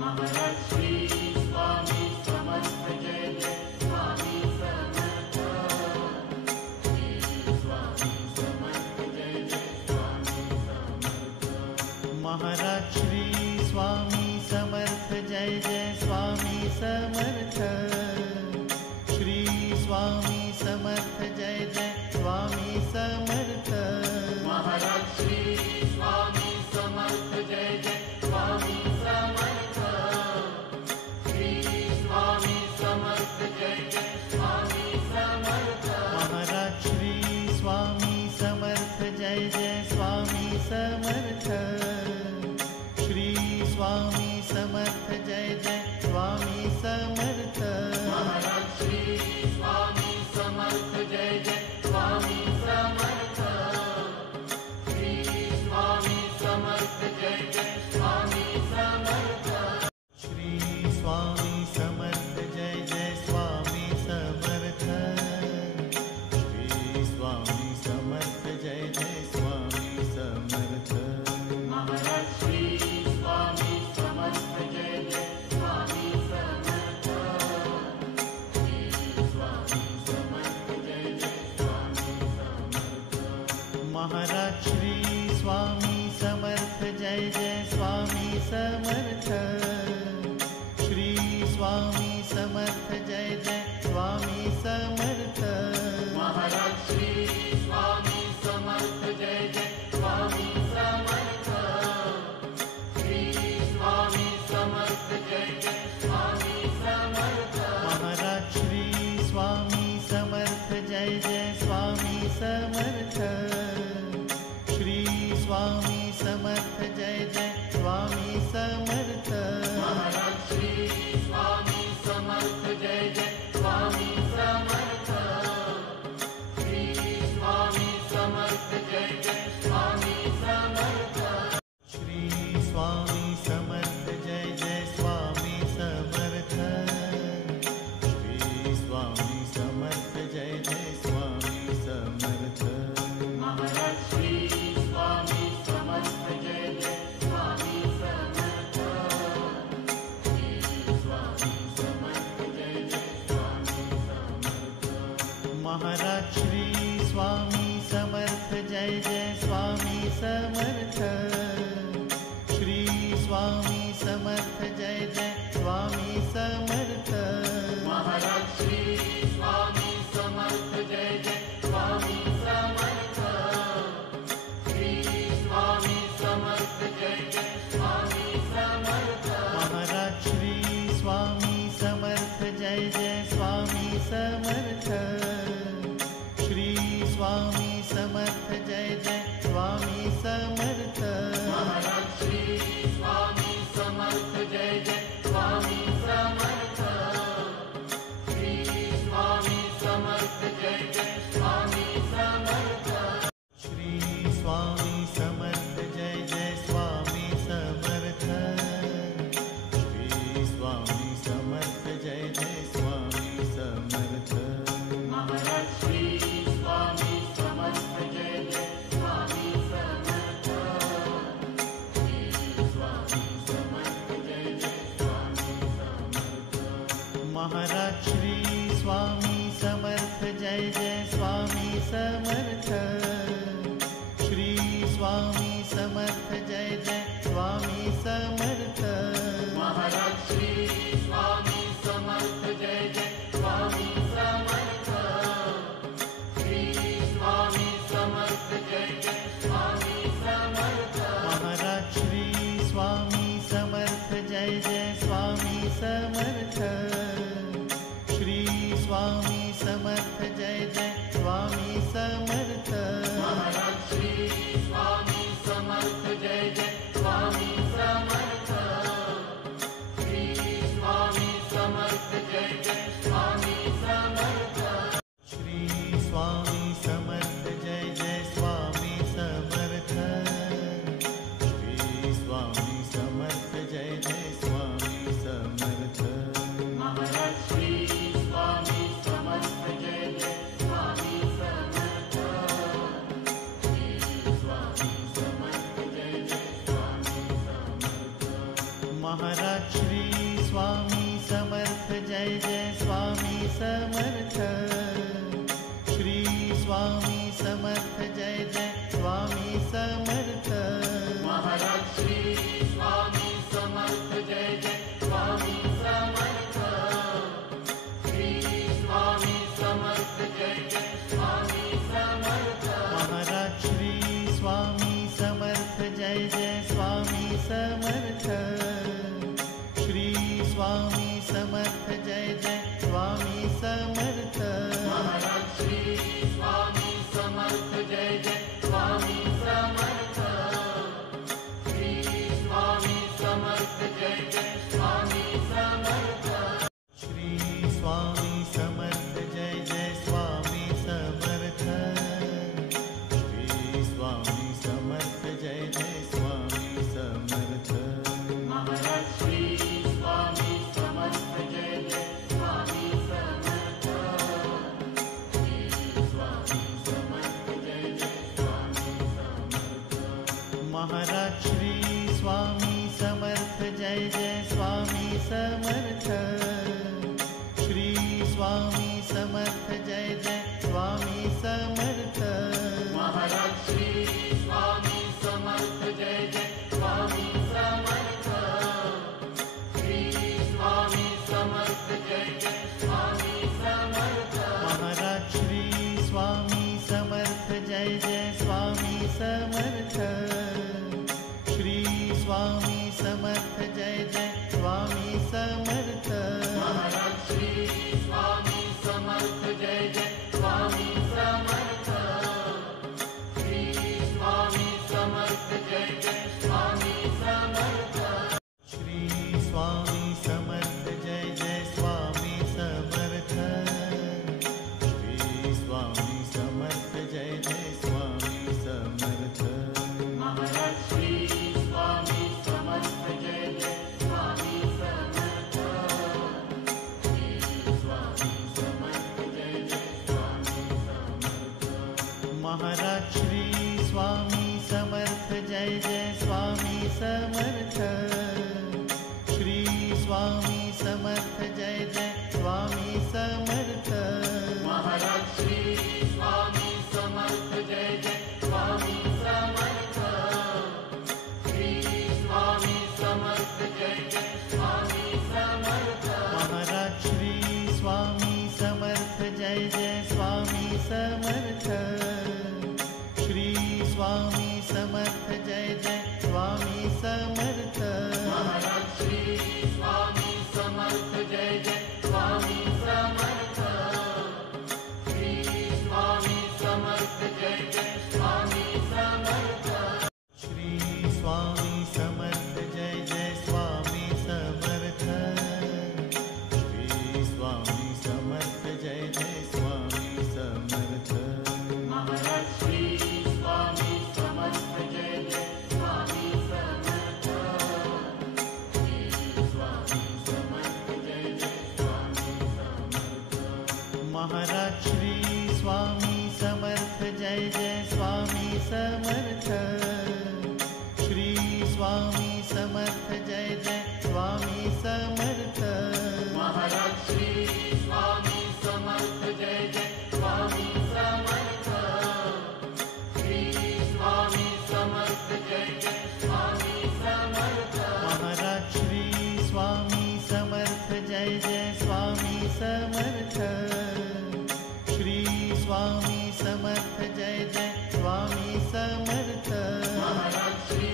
Maharaj Shri Swami Samarth Jai Jai Swami Samarth. Shri Swami Samarth Jai Jai Swami Samarth. Maharaj Shri Swami Samarth Jai Jai Swami Samarth. Shri Swami Samarth Jai Jai Swami Samarth. Maharaj Shri Jai Jai Swami Samarth. Shri Swami Samarth Jai Jai Swami Samarth. Maharaj Shri Swami Samarth Jai Jai Swami Samarth. Shri Swami Samarth Jai Jai Swami Samarth. Shri Swami Samarth Jai Jai Swami Samarth. Shri Swami Samarth Jai Jai Swami Samarth. Maharaj Shri Swami Samarth Jai Jai Swami Samarth. Shri Swami Samarth Jai Jai Swami Samarth. Maharaj Shri Swami Samarth Jai Jai Swami Samarth. Shri Swami Samarth Jai Jai Swami Samarth. Maharaj Shri Swami Samarth Jai Jai Swami Samarth. Shri Swami Samarth Jai Jai Swami Samarth. Maharaj Shri Swami Samarth Jai Jai Swami Samarth. Shri Swami Samarth Jai Jai Swami Samarth. Maharaj Shri Swami Samarth Jai Jai Swami Samarth. Shri Swami Samarth Jai Jai Swami Samarth. Shri Swami Samarth Jai Jai Swami Samarth. Shri Swami Samarth Jai Jai Swami Samarth. Maharaj Shri Swami Samarth Jai Jai Swami Samarth. Shri Swami Samarth Jai Jai Swami Samarth. Maharaj Shri Swami Samarth Jai Jai Swami Samarth. Shri Swami Samarth Jai Jai Swami Samarth. Maharaj Shri Swami Samarth Jai Jai Swami Samarth. Shri Swami Samarth Jai Jai Swami Samarth. Maharaj Shri Swami Samarth Jai Jai Swami Samarth. Shri Swami Samarth Jai Jai Swami Samarth. Maharaj Shri Swami Samarth Jai Jai Swami Samarth. Shri Swami Samarth Jai Jai Swami Samarth. Shri Swami Samarth Jai Jai Swami Samarth. Shri Swami Samarth Jai Jai Swami Samarth. Maharaj Shri Swami Samarth Jai Jai Swami Samarth. Shri Swami Samarth Jai Jai Swami Samarth. Maharaj Shri Swami Samarth Jai Jai Swami Samarth. Shri Swami Samarth Jai Jai Swami Samarth. Maharaj Shri Swami Samarth Jai Jai Swami Samarth. Shri Swami Samarth Jai Jai Swami Samarth. Maharaj Shri Swami Samarth Jai Jai Swami Samarth. Shri Swami Samarth Jai Jai Swami Samarth. Maharaj Shri Swami Samarth Jai Jai Swami Samarth. Shri Swami Samarth Jai Jai Swami Samarth. Shri Swami Samarth Jai Jai Swami Samarth. Shri Swami Samarth Jai Jai Swami Samarth. Maharaj Shri Swami Samarth Jai Jai Swami Samarth. Shri Swami Samarth Jai Jai Swami Samarth. Maharaj Shri Swami Samarth Jai Jai Swami Samarth. Shri Swami Samarth Jai Jai Swami Samarth. Maharaj Shri Swami Samarth Jai Jai Swami Samarth. Shri Swami Samarth Jai Jai Swami Samarth. Maharaj Shri Swami Samarth Jai Jai Swami Samarth. Shri Swami Samarth Jai Jai Swami Samarth. Maharaj Shri Swami Samarth Jai Jai Swami Maharaj Shri Swami Samarth Jai Jai Swami Samarth. Shri Swami Samarth Jai Jai Swami Samarth. Maharaj Shri Swami Samarth Jai Jai Swami Samarth. Shri Swami Samarth Jai Jai Swami Samarth. Maharaj Shri Swami Samarth Jai Jai Swami Samarth. Shri Swami Samarth Jai Jai Swami Samarth. Maharaj Shri Swami Samarth Jai Jai Swami Samarth. Shri Swami Samarth Jai Jai Swami Samarth. Shri Swami Samarth Jai Jai Swami Samarth. Shri Swami Samarth Jai Jai Swami Samarth. Maharaj Shri Swami Samarth Jai Jai Swami Samarth. Shri Swami Samarth Jai Jai Swami Samarth. Maharaj Shri Swami Samarth Jai Jai Swami Samarth. Shri Swami Samarth Jai Jai Swami Samarth. Maharaj Shri Swami Samarth Jai Jai Swami Samarth. Shri Swami Samarth Jai Jai Swami Samarth. Maharaj Shri Swami Samarth Jai Jai Swami Samarth. Shri Swami Samarth Jai Jai Swami Samarth. Maharaj Shri Swami Samarth Jai Jai Swami Samarth. Shri Swami Samarth Jai Jai Swami Samarth. Shri Swami Samarth Jai Jai Swami Samarth. Shri Swami Samarth Jai Jai Swami Samarth. Maharaj Shri Swami Samarth Jai Jai Swami Samarth. Shri Swami Samarth Jai Jai Swami Samarth. Maharaj Shri Swami Samarth Jai Jai Swami Samarth. Shri Swami Samarth Jai Jai Swami Samarth. Maharaj Shri Swami Samarth Jai Jai Swami Samarth. Shri Swami Samarth Jai Jai Swami Samarth. Maharaj Shri Swami Samarth Jai Jai Swami Samarth. Shri Swami Samarth Jai Jai Swami Samarth. Maharaj Shri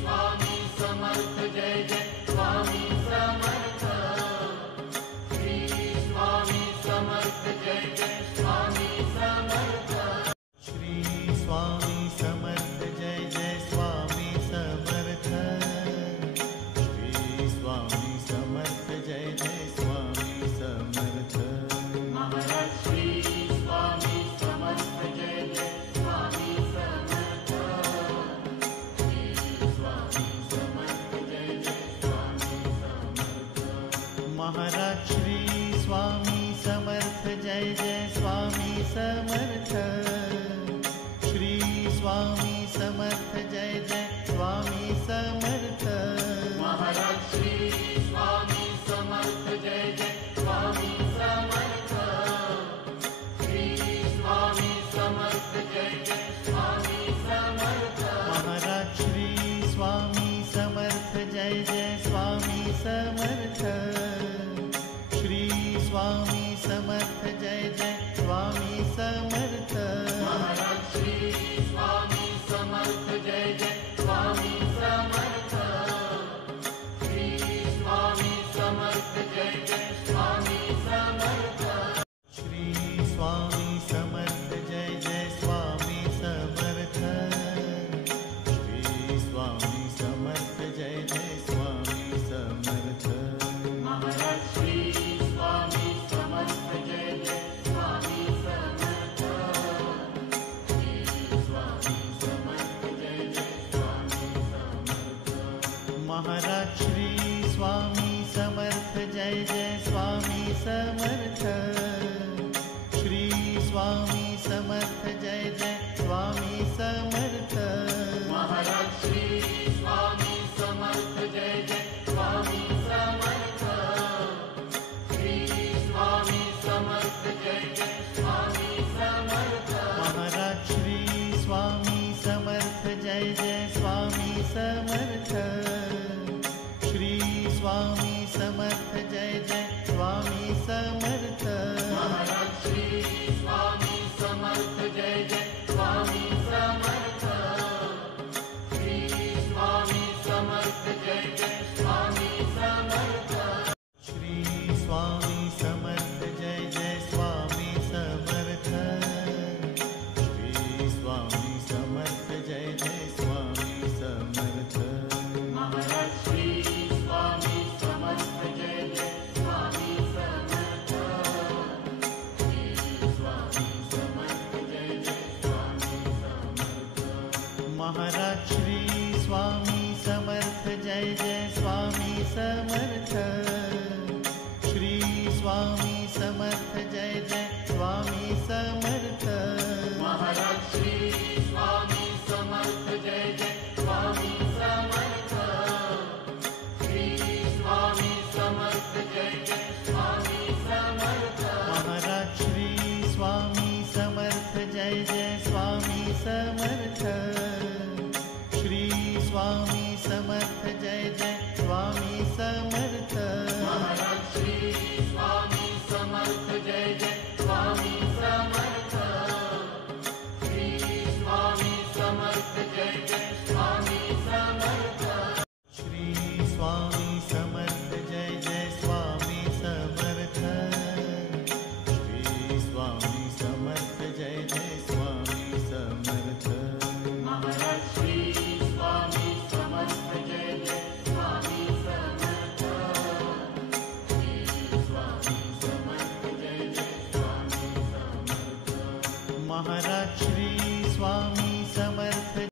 Swami Samarth Jai Jai Swami Samarth. Shri Swami Samarth Jai Jai Swami Samarth. Shri Swami Samarth Jai Jai Swami Samarth. Shri Swami Samarth Jai Jai Swami Samarth. Maharaj Shri Swami Samarth Jai Jai Swami Samarth. Shri Swami Samarth Jai Jai Swami Samarth. Maharaj Shri Swami Samarth Jai Jai Swami Samarth. Shri Swami Samarth Jai Jai Swami Samarth. Maharaj Shri Swami Samarth Jai Jai Swami Samarth. Shri Swami Samarth Jai Jai Swami Samarth. Maharaj Shri Swami Samarth Jai Jai Swami Samarth. Shri Swami Samarth Jai Jai Swami Samarth. Maharaj Shri Swami Samarth Jai Jai Swami Samarth. Shri Swami Samarth Jai Jai Swami Samarth. Shri Swami Samarth Jai Jai Swami Samarth. Shri Swami Samarth Jai Jai Swami Samarth. Maharaj Shri Swami Samarth Jai Jai Swami Samarth. Shri Swami Samarth Jai Jai Swami Samarth. Maharaj Shri Swami Samarth Jai Jai Swami Samarth. Shri Swami Samarth Jai Jai Swami Samarth. Maharaj Shri Jai Swami Samarth. Shri Swami Samarth Jai Jai Swami Samarth. Maharaj Shri Swami Samarth Jai Jai Swami Samarth. Shri Swami Samarth Jai Jai Swami Samarth. Shri Swami Samarth Jai Jai Swami Samarth. Shri Swami Samarth Jai Jai Swami Samarth. Maharaj Shri Swami Samarth Jai Jai Swami Samarth. Shri Swami Samarth Jai Jai Swami Samarth. Maharaj Shri Swami Samarth Jai Jai Swami Samarth. Shri Swami Samarth Jai Jai Swami Samarth.